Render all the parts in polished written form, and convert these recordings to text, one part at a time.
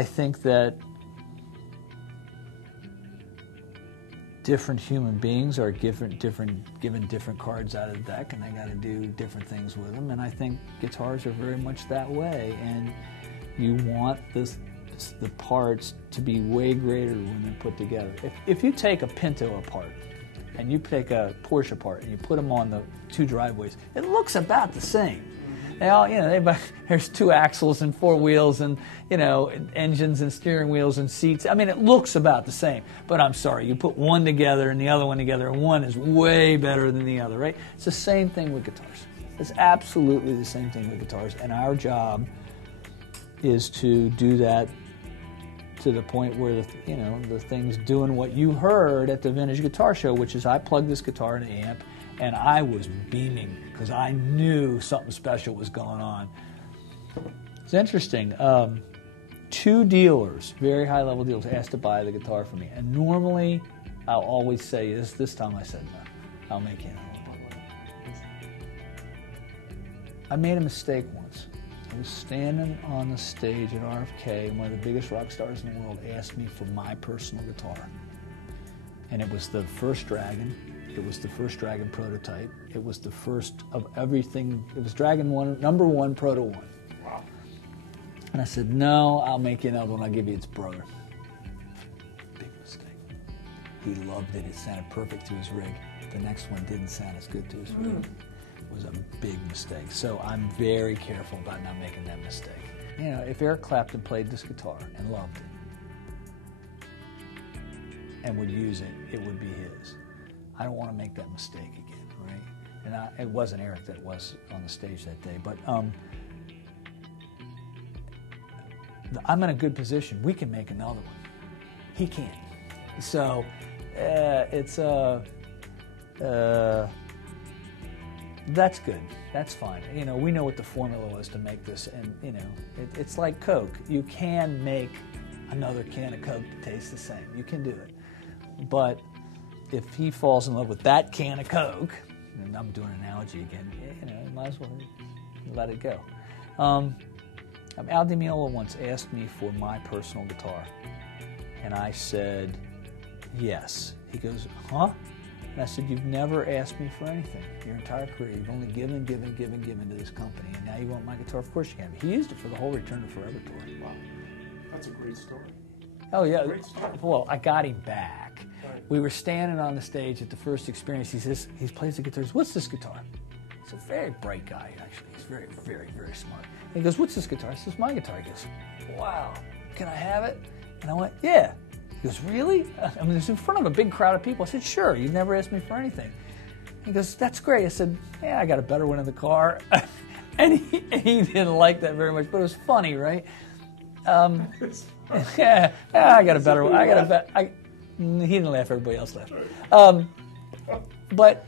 I think that different human beings are given different cards out of the deck, and they got to do different things with them. And I think guitars are very much that way. And you want the parts to be way greater when they're put together. If you take a Pinto apart and you take a Porsche apart and you put them on the two driveways, it looks about the same. They all, there's two axles and four wheels and, engines and steering wheels and seats. I mean, it looks about the same. But I'm sorry, you put one together and the other one together, and one is way better than the other, right? It's the same thing with guitars. It's absolutely the same thing with guitars. And our job is to do that to the point where the thing's doing what you heard at the Vintage Guitar Show, which is I plugged this guitar in the amp, and I was beaming because I knew something special was going on. It's interesting. Two dealers, very high-level dealers, asked to buy the guitar from me. And normally, I'll always say yes. This time I said no. I'll make you an I made a mistake once. I was standing on the stage at RFK, and one of the biggest rock stars in the world asked me for my personal guitar. And it was the first Dragon. It was the first Dragon prototype. It was the first of everything. It was Dragon 1, number 1, Proto 1. Wow. And I said, no, I'll make you another one. I'll give you its brother. Big mistake. He loved it. It sounded perfect to his rig. The next one didn't sound as good to his rig. It was a big mistake. So I'm very careful about not making that mistake. If Eric Clapton played this guitar and loved it and would use it, it would be his. I don't want to make that mistake again, right? And it wasn't Eric that was on the stage that day, but I'm in a good position. We can make another one. He can't. So that's good. That's fine. We know what the formula was to make this, and it's like Coke. You can make another can of Coke that tastes the same. You can do it, but if he falls in love with that can of Coke, and I'm doing an analogy again, you might as well let it go. Al Di Meola once asked me for my personal guitar, and I said, yes. He goes, huh? And I said, you've never asked me for anything your entire career. You've only given to this company, and now you want my guitar? Of course you can. He used it for the whole Return to Forever tour. Wow. That's a great story. Oh, yeah. Great story. Well, I got him back. Right. We were standing on the stage at the first experience. He plays the guitar. He says, what's this guitar? He's a very bright guy, actually. He's very, very, very smart. And he goes, what's this guitar? I says, my guitar. He goes, wow, can I have it? And I went, yeah. He goes, really? I mean, it's in front of a big crowd of people. I said, sure, you've never asked me for anything. He goes, that's great. I said, yeah, I got a better one in the car. And he didn't like that very much, but it was funny, right? Yeah, I got a better one. He didn't laugh, everybody else laughed. But,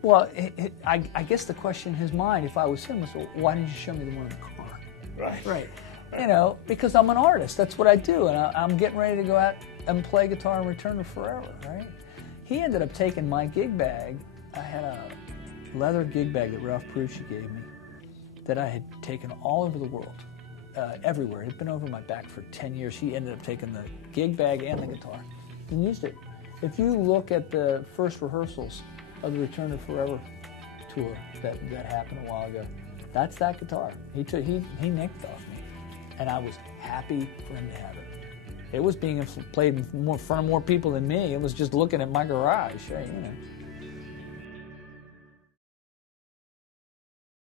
well, I guess the question in his mind, if I was him, was, well, why didn't you show me the one in the car? Right. Because I'm an artist. That's what I do, and I'm getting ready to go out and play guitar and Return to Forever, right? He ended up taking my gig bag. I had a leather gig bag that Ralph Perucci gave me that I had taken all over the world, everywhere. It had been over my back for 10 years. He ended up taking the gig bag and the guitar and used it. If you look at the first rehearsals of the Return to Forever tour that happened a while ago, that's that guitar. He nicked off me, and I was happy for him to have it. It was being played in front of more people than me. It was just looking at my garage, right?